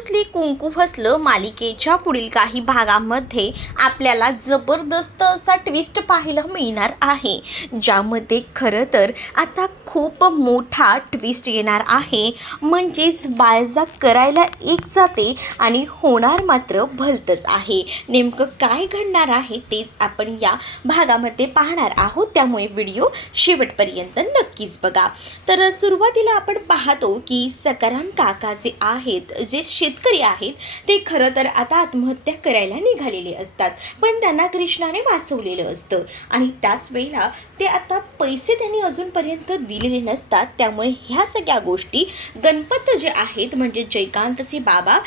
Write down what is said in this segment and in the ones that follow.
रुसली कुंकू फसलं मालिकेच्या पुढील काही भागामध्ये आपल्याला जबरदस्त असा ट्विस्ट पाहायला मिळणार आहे, ज्यामध्ये खरं तर आता खूप मोठा ट्विस्ट येणार आहे. म्हणजेच बाळजा करायला एक जाते आणि होणार मात्र भलतंच आहे. नेमकं काय घडणार आहे तेच आपण या भागामध्ये पाहणार आहोत, त्यामुळे व्हिडिओ शेवटपर्यंत नक्कीच बघा. तर सुरुवातीला आपण पाहतो की सकाराम काका जे आहेत, जे शेतकरी आहेत, ते खरं तर आता आत्महत्या करायला निघालेले असतात, पण त्यांना कृष्णाने वाचवलेलं असतं आणि त्याच वेळेला ते आता पैसे त्यांनी अजूनपर्यंत दिलेले नसतात. त्यामुळे ह्या सगळ्या गोष्टी गणपत जे आहेत म्हणजे जयकांतचे बाबा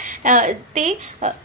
ते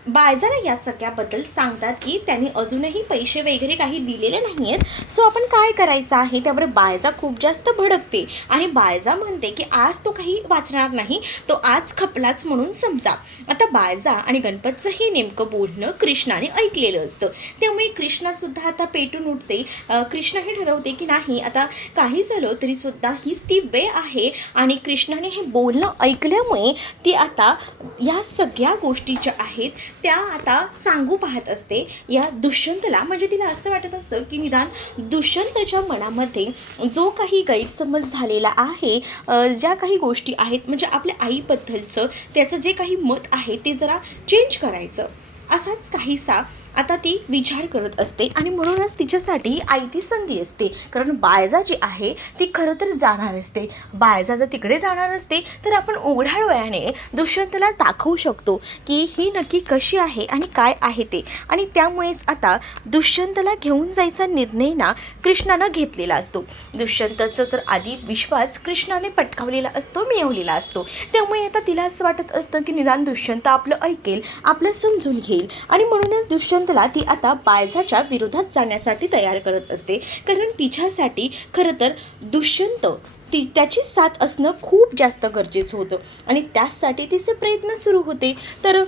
बाळजाला या सगळ्याबद्दल सांगतात की त्यांनी अजूनही पैसे वगैरे काही दिलेले नाही आहेत, सो आपण काय करायचं आहे. त्यावर बाळजा खूप जास्त भडकते आणि बाळजा म्हणते की आज तो काही वाचणार नाही, तो आज खपलाच म्हणून समजा. आता बाळजा आणि गणपतचं हे नेमकं बोलणं कृष्णाने ऐकलेलं असतं, त्यामुळे कृष्णासुद्धा आता पेटून उठते. कृष्णा हे ठरवते की नाही, आता काही झालं तरी सुद्धा हीच ती वेळ आहे आणि कृष्णाने हे बोलणं ऐकल्यामुळे ती आता या सगळ्या गोष्टी ज्या आहेत त्या आता सांगू पाहत असते या दुष्यंतला. म्हणजे तिला असं वाटत असतं की निदान दुष्यंतच्या मनामध्ये जो काही गैरसमज झालेला आहे, ज्या काही गोष्टी आहेत म्हणजे आपल्या आईबद्दलचं त्याचं जे काही मत आहे ते जरा चेंज करायचं, असाच काहीसा आता ती विचार करत असते. आणि म्हणूनच तिच्यासाठी आयती संधी असते, कारण बाळजा जी आहे ती खरं तर जाणार असते. बाळजा जर तिकडे जाणार असते तर आपण उघड्या डोळ्याने दुष्यंतला दाखवू शकतो की ही नक्की कशी आहे आणि काय आहे ते. आणि त्यामुळेच आता दुष्यंतला घेऊन जायचा निर्णय ना कृष्णानं घेतलेला असतो. दुष्यंतचं तर आधी विश्वास कृष्णाने पटकावलेला असतो, मिळवलेला असतो. त्यामुळे आता तिला असं वाटत असतं की निदान दुष्यंत आपलं ऐकेल, आपलं समजून घेईल. आणि म्हणूनच दुष्यंतला ती आता बाळजाच्या विरोधात जाण्यासाठी तयार करत असते, कारण तिच्यासाठी खरं तर दुष्यंत त्याची साथ असणं खूप जास्त गरजेचं होतं आणि त्यासाठी तिचे प्रयत्न सुरू होते. तर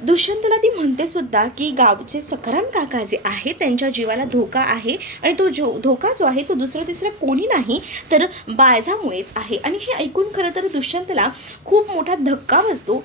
दुष्यंतला ती म्हणते सुद्धा की गावचे सकाराम काका जे आहे त्यांच्या जीवाला धोका आहे आणि तो धोका जो आहे तो दुसरं तिसरं कोणी नाही तर बाळजामुळेच आहे. आणि हे ऐकून खरं तर दुष्यंतला खूप मोठा धक्का बसतो.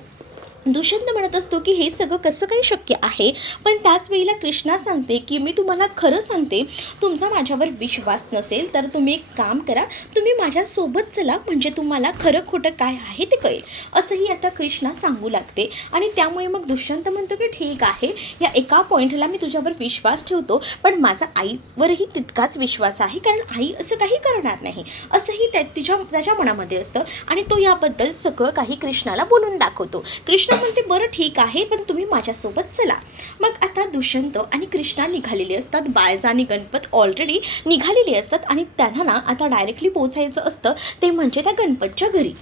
दुष्यंत म्हणत असतो की हे सगळं कसं काही शक्य आहे, पण त्याच वेळेला कृष्णा सांगते की मी तुम्हाला खरं सांगते, तुमचा माझ्यावर विश्वास नसेल तर तुम्ही एक काम करा, तुम्ही माझ्यासोबत चला, म्हणजे तुम्हाला खरं खोटं काय आहे ते कळेल, असंही आता कृष्णा सांगू लागते. आणि त्यामुळे मग दुष्यंत म्हणतो की ठीक आहे, या एका पॉईंटला मी तुझ्यावर विश्वास ठेवतो, पण माझा आईवरही तितकाच विश्वास आहे, कारण आई असं काही करणार नाही, असंही त्याच्या मनामध्ये असतं. आणि तो याबद्दल सगळं काही कृष्णाला बोलून दाखवतो. कृष्ण म्हणते बरं ठीक आहे, पण तुम्ही माझ्यासोबत चला. मग आता दुष्यंत आणि कृष्णा निघालेले असतात, बाळजा आणि गणपत ऑलरेडी निघालेले असतात आणि त्यांना ना आता डायरेक्टली पोचायचं असतं ते म्हणजे त्या गणपतच्या घरी.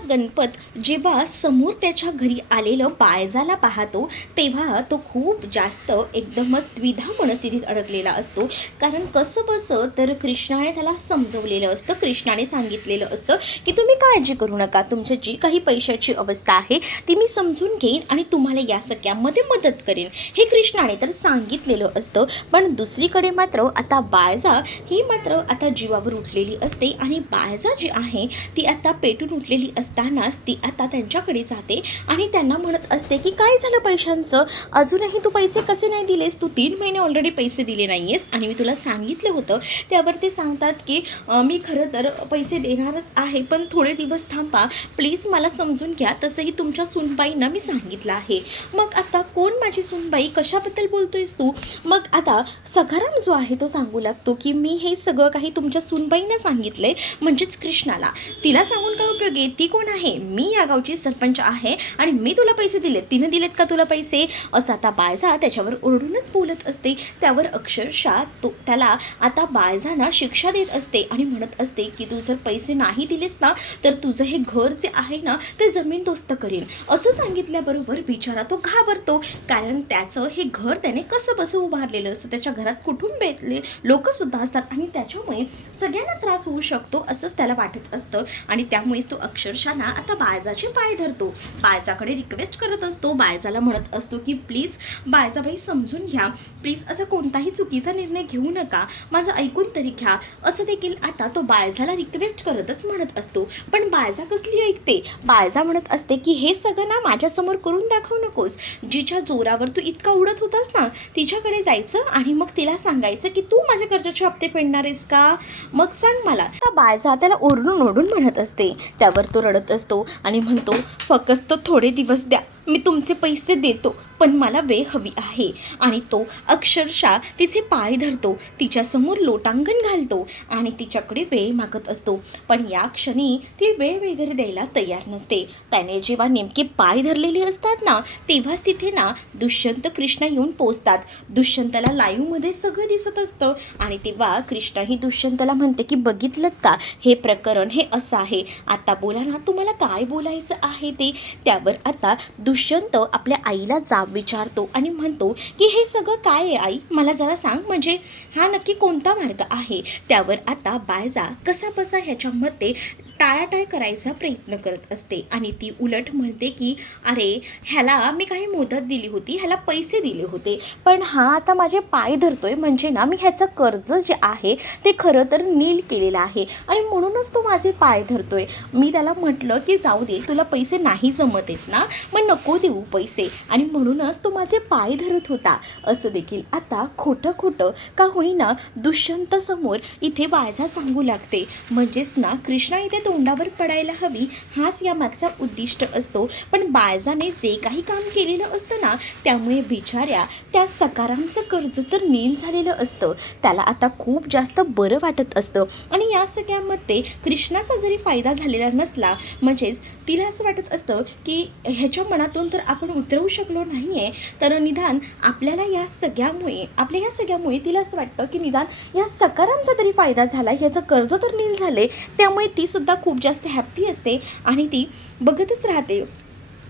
गणपत जेव्हा समोर त्याच्या घरी आलेलं बाळजाला पाहतो तेव्हा तो खूप जास्त एकदमच द्विधा मनस्थितीत अडकलेला असतो, कारण कसं बसं तर कृष्णाने त्याला समजवलेलं असतं, कृष्णाने सांगितलेलं असतं की तुम्ही काळजी करू नका, तुमची जी काही पैशाची अवस्था आहे ती मी समजून घेईन आणि तुम्हाला या सगळ्यामध्ये मदत करेन, हे कृष्णाने तर सांगितलेलं असतं. पण दुसरीकडे मात्र आता बाळजा ही मात्र आता जीवावर उठलेली असते आणि बाळजा जी आहे ती आता पेटून उठलेली असतानाच ती आता त्यांच्याकडे जाते आणि त्यांना म्हणत असते की काय झालं पैशांचं, अजूनही तू पैसे कसे नाही दिलेस, तू 3 महिने ऑलरेडी पैसे दिले नाही आहेस आणि मी तुला सांगितलं होतं. त्यावर ते सांगतात की मी खरं तर पैसे देणारच आहे, पण थोडे दिवस थांबा प्लीज, मला समजून घ्या, तसंही तुमच्या सूनबाईंना मी सांगितलं आहे. मग आता कोण माझी सूनबाई, कशाबद्दल बोलतोयस तू. मग आता सखाराम जो आहे तो सांगू लागतो की मी हे सगळं काही तुमच्या सूनबाईंना सांगितलं आहे, म्हणजेच कृष्णाला. तिला सांगून काय उपयोग आहे, ती कोण आहे, मी या गावची सरपंच आहे आणि मी तुला पैसे दिलेत, तिनं दिलेत का तुला पैसे, असं आता बाळजा त्याच्यावर ओरडूनच बोलत असते. त्यावर अक्षरशः त्याला आता बाळजाना शिक्षा देत असते आणि म्हणत असते की तू जर पैसे नाही दिलेस ना तर तुझं हे घर जे आहे ना ते जमीनदोस्त करीन. असं सांगितल्याबरोबर बिचारा तो घाबरतो, कारण त्याचं हे घर त्याने कसं बसं उभारलेलं असतं, त्याच्या घरात कुटुंबातले लोकसुद्धा असतात आणि त्याच्यामुळे सगळ्यांना त्रास होऊ शकतो असंच त्याला वाटत असतं. आणि त्यामुळेच तो अक्षरशः ना आता बायजाचे पाय धरतो, बायजाकडे रिक्वेस्ट करत असतो, बायजाला म्हणत असतो की प्लीज बायजाबाई समजून घ्या, प्लीज असा कोणताही चुकीचा निर्णय घेऊ नका, माझं ऐकून तरी घ्या, असं देखील आता तो बायजाला रिक्वेस्ट करतच म्हणत असतो. पण बायजा कसली ऐकते, बायजा म्हणत असते की हे सगळं ना माझ्यासमोर करून दाखवू नकोस, जिच्या जोरावर तू इतका उडत होतास ना तिच्याकडे जायचं आणि मग तिला सांगायचं की तू माझ्या कर्जाचे हप्ते फेडणार आहेस का, मग सांग मला. तर बायजा त्याला ओरडून ओरडून म्हणत असते. त्यावर तो रडत असतो आणि म्हणतो फक्त थोडे दिवस द्या, मी तुमचे पैसे देतो, पण मला वेळ हवी आहे. आणि तो अक्षरशः तिचे पाय धरतो, तिच्यासमोर लोटांगण घालतो आणि तिच्याकडे वेळ मागत असतो. पण या क्षणी ती वेळ वगैरे द्यायला तयार नसते. त्याने जेव्हा नेमके पाय धरलेले असतात ना तेव्हाच तिथे ना दुष्यंत कृष्णा येऊन पोचतात. दुष्यंताला लाईव्हमध्ये सगळं दिसत असतं आणि तेव्हा कृष्णा ही दुष्यंताला म्हणते की बघितलं का हे प्रकरण, हे असं आहे, आता बोला ना तुम्हाला काय बोलायचं आहे ते. त्यावर आता दुष्यंत आपल्या आईला जाब विचारतो आणि म्हणतो की हे सगळं काय आहे आई, मला जरा सांग, म्हणजे हा नक्की कोणता मार्ग आहे. त्यावर आता बायजा कसाबसा ह्याच्यामध्ये टाळाटाळ करायचा प्रयत्न करत असते आणि ती उलट म्हणते की अरे ह्याला मी काही मुदत दिली होती, ह्याला पैसे दिले होते, पण हा आता माझे पाय धरतोय, म्हणजे ना मी ह्याचं कर्ज जे आहे ते खरं तर नील केलेलं आहे आणि म्हणूनच तो माझे पाय धरतोय. मी त्याला म्हटलं की जाऊ दे, तुला पैसे नाही जमत आहेत ना, मग नको देऊ पैसे, आणि म्हणूनच तो माझे पाय धरत होता. असं देखील आता खोटं खोटं का होईना दुष्यंतसमोर इथे बायजा सांगू लागते. म्हणजेच ना कृष्णा इथे तोंडावर पडायला हवी हाच या मागचा उद्दिष्ट असतो. पण बायजाने जे काही काम केलेलं असतं ना त्यामुळे बिचाऱ्या त्या सकारामचं कर्ज तर नील झालेलं असतं. त्याला आता खूप जास्त बरं वाटत असतं आणि या सगळ्यामध्ये कृष्णाचा जरी फायदा झालेला नसला, म्हणजेच तिला असं वाटत असतं की ह्याच्या मनातून तर आपण उतरवू शकलो नाही आहे, तर निदान आपल्याला या सगळ्यामुळे तिला असं वाटतं की निदान या सकारामचा तरी फायदा झाला, ह्याचं कर्ज तर नील झाले. त्यामुळे ती सुद्धा खूप जास्त हॅप्पी असते आणि ती बघतच राहते.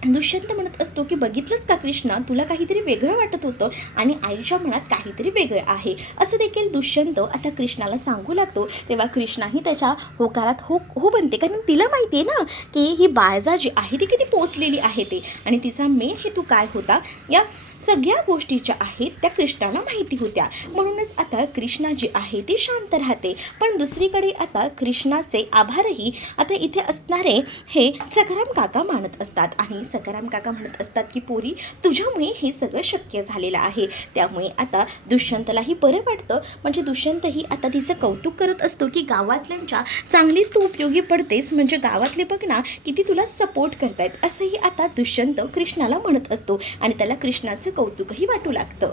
दुष्यंत म्हणत असतो की बघितलंच का कृष्णा, तुला काहीतरी वेगळं वाटत होतं आणि आईच्या मनात काहीतरी वेगळं आहे, असं देखील दुष्यंत आता कृष्णाला सांगू लागतो. तेव्हा कृष्णाही त्याच्या होकारात हो बनते, कारण तिला माहिती आहे ना की ही बायजा जी आहे ती किती पोचलेली आहे ते, आणि तिचा मेन हेतू काय होता या सगळ्या गोष्टी ज्या आहेत त्या कृष्णाला माहिती होत्या. म्हणूनच आता कृष्णा जी आहे ती शांत राहते. पण दुसरीकडे आता कृष्णाचे आभारही आता इथे असणारे हे सखाराम काका मानत असतात आणि सखाराम काका म्हणत असतात की पोरी तुझ्यामुळे हे सगळं शक्य झालेलं आहे. त्यामुळे आता दुष्यंतलाही बरं वाटतं, म्हणजे दुष्यंतही आता तिचं कौतुक करत असतो की गावातल्यांच्या चांगलीच तू उपयोगी पडतेस, म्हणजे गावातले बघ ना किती तुला सपोर्ट करतायत, असंही आता दुष्यंत कृष्णाला म्हणत असतो आणि त्याला कृष्णाचं कौतुकही वाटू लागतं.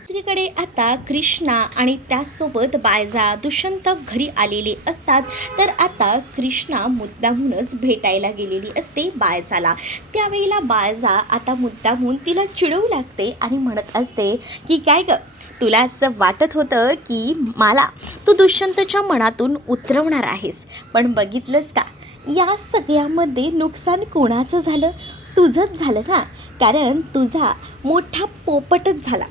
दुसरीकडे आता कृष्णा आणि त्यासोबत बायजा दुष्यंत घरी आलेले असतात. तर आता कृष्णा मुद्दामूनच भेटायला गेलेली असते बायजाला. त्यावेळेला बायजा आता मुद्दामून तिला चिडवू लागते आणि म्हणत असते की काय ग, तुला असं वाटत होतं की मला तू दुष्यंतच्या मनातून उतरवणार आहेस, पण बघितलंस का या सगळ्यामध्ये नुकसान कोणाचं झालं, तुझंच झालं ना, कारण तुझा मोठा पोपटच झाला.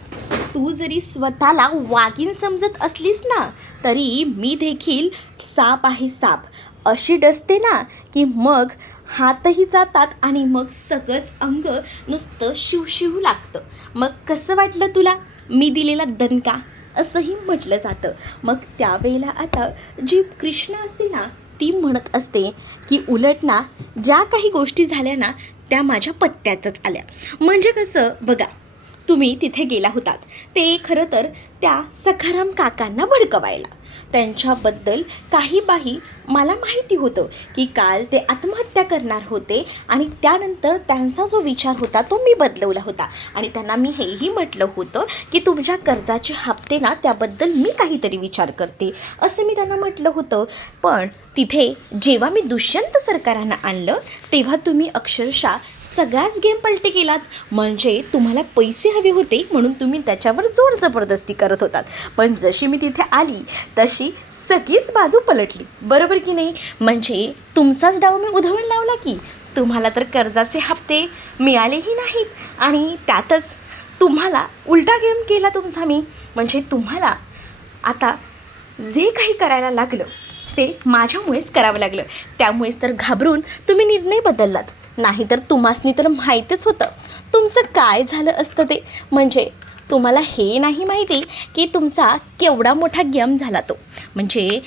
तू जरी स्वतःला वाघीण समजत असलीस ना तरी मी देखील साप आहे, साप अशी डसते ना की मग हातही जातात आणि मग सगळंच अंग नुसतं शिवशिव लागतं. मग कसं वाटलं तुला मी दिलेला दणका, असंही म्हटलं जातं. मग त्यावेळेला आता जी कृष्णा असते ना ती म्हणत असते की उलट ना ज्या काही गोष्टी झाल्या ना त्या माझ्या पत्त्यातच आल्या. म्हणजे कसं बघा, तुम्ही तिथे गेला होतात ते खरं तर त्या सखाराम काकांना भडकवायला, त्यांच्याबद्दल काही बाही मला माहिती होतं की काल ते आत्महत्या करणार होते आणि त्यानंतर त्यांचा जो विचार होता तो मी बदलवला होता आणि त्यांना मी हेही म्हटलं होतं की तुमच्या कर्जाचे हप्ते ना त्याबद्दल मी काहीतरी विचार करते, असं मी त्यांना म्हटलं होतं. पण तिथे जेव्हा मी दुष्यंत सरकारांना आणलं तेव्हा तुम्ही अक्षरशः सगळाच गेम पलटी केलात. म्हणजे तुम्हाला पैसे हवे होते म्हणून तुम्ही त्याच्यावर जोर जबरदस्ती करत होतात, पण जशी मी तिथे आली तशी सगळीच बाजू पलटली, बरोबर की नाही. म्हणजे तुमचाच डाव मी उधळून लावला की तुम्हाला तर कर्जाचे हप्ते मिळालेही नाहीत आणि त्यातच तुम्हाला उलटा गेम केला तुमचा मी. म्हणजे तुम्हाला आता जे काही करायला लागलं ते माझ्यामुळेच करावं लागलं. त्यामुळेच तर घाबरून तुम्ही निर्णय बदललात. नाहीतर तुम्हासनी तर माहीतच होतं तुमचं काय झालं असतं ते. म्हणजे तुम्हाला हे नाही माहिती की तुमचा केवढा मोठा गेम झाला तो. म्हणजे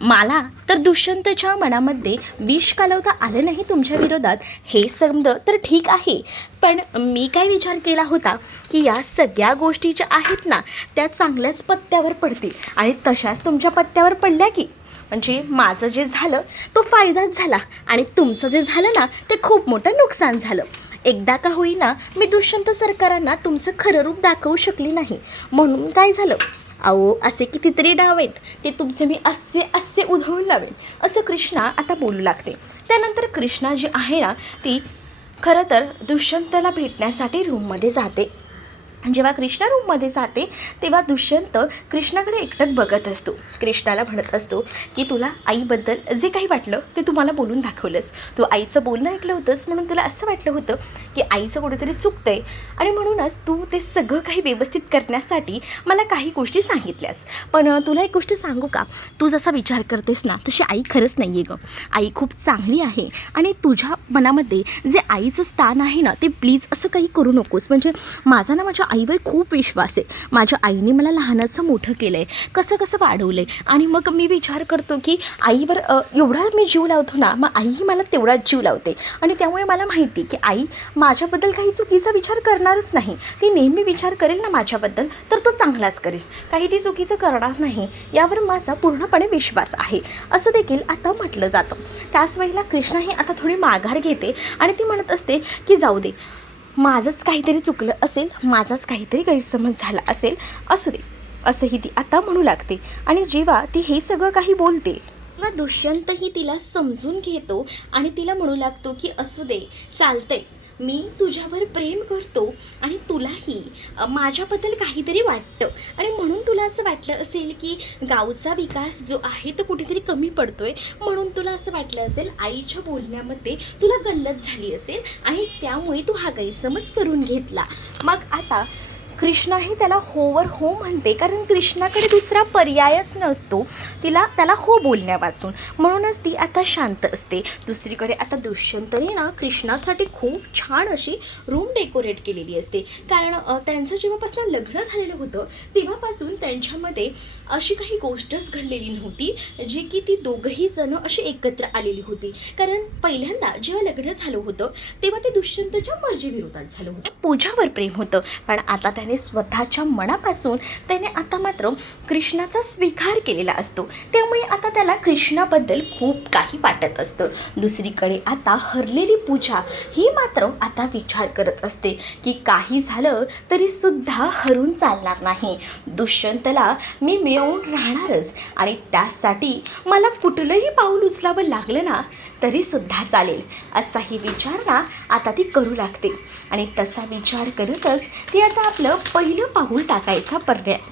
मला तर दुष्यंतच्या मनामध्ये विष कालवता आलं नाही तुमच्या विरोधात हे समजलं तर ठीक आहे. पण मी काय विचार केला होता की या सगळ्या गोष्टी ज्या आहेत ना त्या चांगल्याच पत्त्यावर पडतील आणि तशाच तुमच्या पत्त्यावर पडल्या की म्हणजे माझं जे झालं तो फायदाच झाला आणि तुमचं जे झालं ना ते खूप मोठं नुकसान झालं. एकदा का होईना मी दुष्यंत सरकारांना तुमचं खरं रूप दाखवू शकली नाही. म्हणून काय झालं, अहो असे कितीतरी डाव आहेत ते तुमचे मी असे उधळून लावेन असं कृष्णा आता बोलू लागते. त्यानंतर कृष्णा जी आहे ना ती खरं तर दुष्यंतला भेटण्यासाठी रूममध्ये जाते. जेव्हा कृष्णा रूममध्ये जाते तेव्हा दुष्यंत कृष्णाकडे एकटक बघत असतो. कृष्णाला म्हणत असतो की तुला आईबद्दल जे काही वाटलं ते तू मला बोलून दाखवलंस. तू आईचं बोलणं ऐकलं होतंस म्हणून तुला असं वाटलं होतं की आईचं कुठेतरी चुकतं आहे आणि म्हणूनच तू ते सगळं काही व्यवस्थित करण्यासाठी मला काही गोष्टी सांगितल्यास. पण तुला एक गोष्ट सांगू का, तू जसा विचार करतेस ना तशी आई खरंच नाही आहे गं. आई खूप चांगली आहे आणि तुझ्या मनामध्ये जे आईचं स्थान आहे ना ते प्लीज असं काही करू नकोस. म्हणजे माझ्या आईवर खूप विश्वास आहे. माझ्या आईने मला लहानाचं मोठं केलं आहे, कसं वाढवलं आहे आणि मग मी विचार करतो की आईवर एवढा मी जीव लावतो ना मग आईही मला तेवढाच जीव लावते आणि त्यामुळे मला माहिती की आई माझ्याबद्दल काही चुकीचा विचार करणारच नाही. ती नेहमी विचार करेल ना माझ्याबद्दल तर तो चांगलाच करेल, काही ती चुकीचं करणार नाही यावर माझा पूर्णपणे विश्वास आहे असं देखील आता म्हटलं जातं. त्याच वेळेला कृष्णा ही आता थोडी माघार घेते आणि ती म्हणत असते की जाऊ दे, माझंच काहीतरी चुकलं असेल, माझाच काहीतरी गैरसमज झाला असेल, असू दे असंही ती आता म्हणू लागते. आणि जेव्हा ती हे सगळं काही बोलते तेव्हा दुष्यंतही तिला समजून घेतो आणि तिला म्हणू लागतो की असू दे, चालतंय, मी तुझ्यावर प्रेम करतो आणि तुलाही माझ्याबद्दल काहीतरी वाटतं आणि म्हणून तुला असं वाटलं असेल की गावचा विकास जो आहे तो कुठेतरी कमी पडतोय म्हणून तुला असं वाटलं असेल, आईच्या बोलण्यामध्ये तुला गल्लत झाली असेल आणि त्यामुळे तू हा गैरसमज करून घेतला. मग आता कृष्णाही त्याला होवर हो म्हणते कारण कृष्णाकडे दुसरा पर्यायच नसतो त्याला हो बोलण्यापासून. म्हणूनच ती आता शांत असते. दुसरीकडे आता दुष्यंतने ना कृष्णासाठी खूप छान अशी रूम डेकोरेट केलेली असते कारण त्यांचं जेव्हापासून लग्न झालेलं होतं तेव्हापासून त्यांच्यामध्ये अशी काही गोष्टच घडलेली नव्हती जी की ती दोघंही जण अशी एकत्र आलेली होती. कारण पहिल्यांदा जेव्हा लग्न झालं होतं तेव्हा ते दुष्यंतच्या मर्जीविरोधात झालं होतं. पूजावर प्रेम होतं पण आता त्याने स्वतःच्या मनापासून त्याने आता मात्र कृष्णाचा स्वीकार केलेला असतो. त्यामुळे आता त्याला कृष्णाबद्दल खूप काही वाटत असतं. दुसरीकडे आता हरलेली पूजा ही मात्र आता विचार करत असते की काही झालं तरी सुद्धा हरून चालणार नाही. दुष्यंतला मी मिळवून राहणारच आणि त्यासाठी मला कुठलंही पाऊल उचलावं लागलं ना तरीसुद्धा चालेल असाही विचार ना आता ती करू लागते. आणि तसा विचार करतच ती आता आपलं पहिलं पाऊल टाकायचा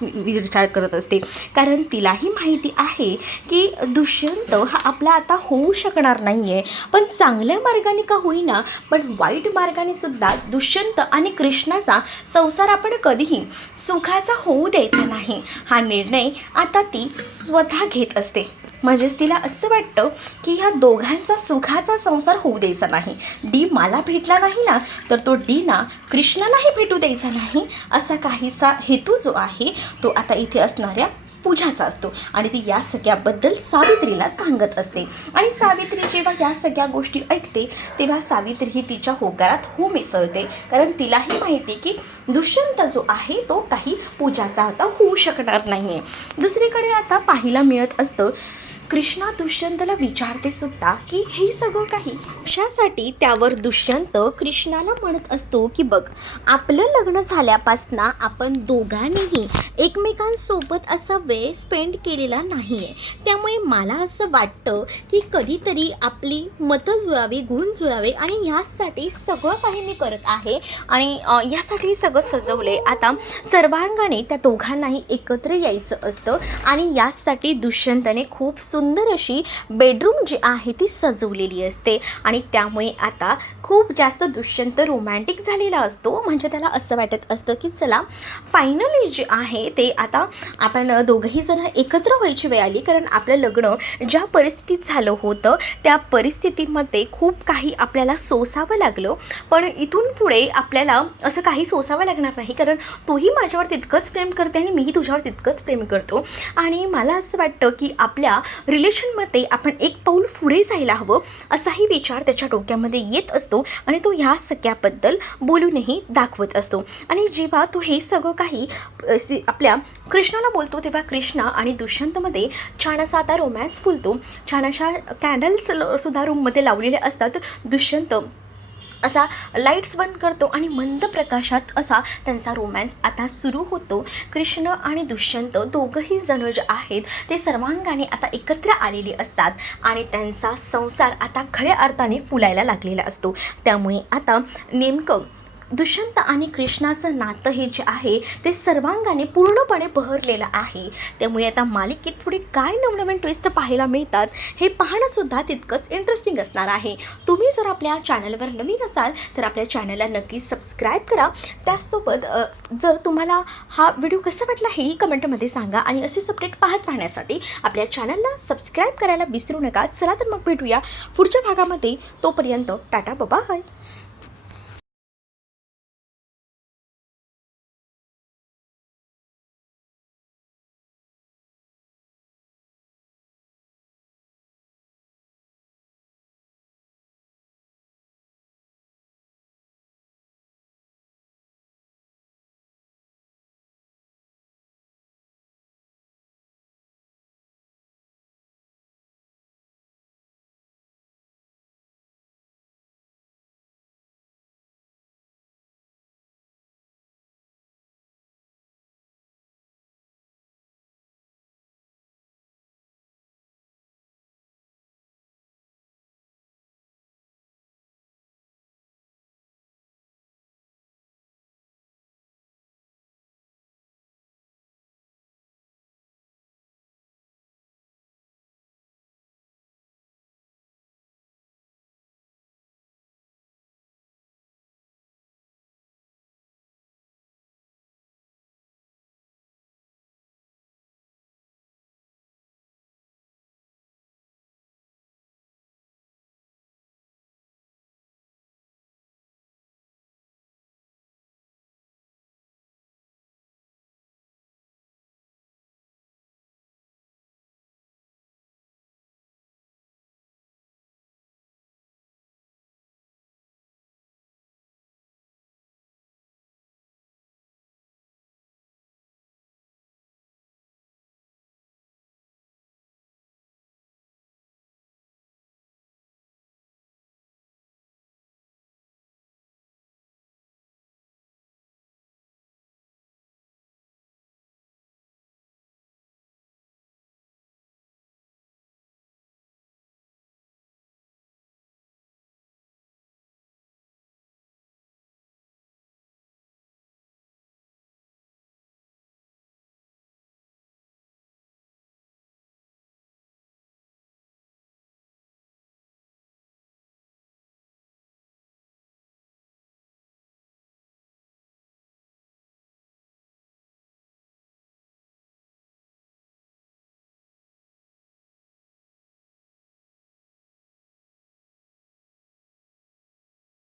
विचार करत असते कारण तिलाही माहिती आहे की दुष्यंत हा आपला आता होऊ शकणार नाही आहे. पण चांगल्या मार्गाने का होईना पण वाईट मार्गाने सुद्धा दुष्यंत आणि कृष्णाचा संसार आपण कधीही सुखाचा होऊ द्यायचा नाही हा निर्णय आता ती स्वतः घेत असते. म्हणजेच तिला असं वाटतं की ह्या दोघांचा सुखाचा संसार होऊ द्यायचा नाही. डी मला भेटला नाही ना तर तो डी ना कृष्णालाही भेटू द्यायचा नाही असा काहीसा हेतू जो आहे तो आता इथे असणाऱ्या पूजाचा असतो. आणि ती या सगळ्याबद्दल सावित्रीला सांगत असते आणि सावित्री जेव्हा या सगळ्या गोष्टी ऐकते तेव्हा सावित्री ही तिच्या होकारात हो मिसळते कारण तिलाही माहिती की दुष्यंत जो आहे तो काही पूजाचा आता होऊ शकणार नाही आहे. दुसरीकडे आता पाहायला मिळत असतं कृष्णा दुष्यंतला विचारते सुद्धा की हे सगळं काही कशासाठी. त्यावर दुष्यंत कृष्णाला म्हणत असतो की बघ, आपलं लग्न झाल्यापासून आपण दोघांनीही एकमेकांसोबत असा वेळ स्पेंड केलेला नाही आहे. त्यामुळे मला असं वाटतं की कधीतरी आपली मतं जुळावी, गुण जुळावे आणि ह्यासाठी सगळं काही मी करत आहे आणि यासाठी सगळं सजवले. आता सर्वांगाने त्या दोघांनाही एकत्र यायचं असतं आणि यासाठी दुष्यंतने खूप सुंदर अशी बेडरूम जी आहे ती सजवलेली असते आणि त्यामुळे आता खूप जास्त दुष्यंत रोमॅन्टिक झालेला असतो. म्हणजे त्याला असं वाटत असतं की चला फायनली जे आहे ते आता आपण दोघंही जण एकत्र व्हायची वेळ आली, कारण आपलं लग्न ज्या परिस्थितीत झालं होतं त्या परिस्थितीमध्ये खूप काही आपल्याला सोसावं लागलं. पण इथून पुढे आपल्याला असं काही सोसावं लागणार नाही, कारण तूही माझ्यावर तितकंच प्रेम करते आणि मीही तुझ्यावर तितकंच प्रेम करतो. आणि मला असं वाटतं की आपल्या रिलेशनमध्ये आपण एक पाऊल पुढे जायला हवं, असाही विचार त्याच्या डोक्यामध्ये येत असतो आणि तो ह्या सगळ्याबद्दल बोलूनही दाखवत असतो. आणि जेव्हा तो हे सगळं काही आपल्या कृष्णाला बोलतो तेव्हा कृष्णा आणि दुष्यंतमध्ये छान असा आता रोमॅन्स फुलतो. छान अशा कॅन्डल्स सुद्धा रूममध्ये लावलेले असतात. दुष्यंत असा लाईट्स बंद करतो आणि मंद प्रकाशात असा त्यांचा रोमॅन्स आता सुरू होतो. कृष्ण आणि दुष्यंत दोघंही जण जे आहेत ते सर्वांगाने आता एकत्र आलेले असतात आणि त्यांचा संसार आता खऱ्या अर्थाने फुलायला लागलेला असतो. त्यामुळे आता नेमकं दुष्यंत आणि कृष्णाचं नातं हे जे आहे ते सर्वांगाने पूर्णपणे बहरलेलं आहे. त्यामुळे आता मालिकेत पुढे काय नवनवीन ट्विस्ट पाहायला मिळतात हे पाहणंसुद्धा तितकंच इंटरेस्टिंग असणार आहे. तुम्ही जर आपल्या चॅनलवर नवीन असाल तर आपल्या चॅनलला नक्की सबस्क्राईब करा. त्याचसोबत जर तुम्हाला हा व्हिडिओ कसा वाटला हेही कमेंटमध्ये सांगा आणि असेच अपडेट पाहत राहण्यासाठी आपल्या चॅनलला सबस्क्राईब करायला विसरू नका. चला तर मग भेटूया पुढच्या भागामध्ये. तोपर्यंत टाटा बाय.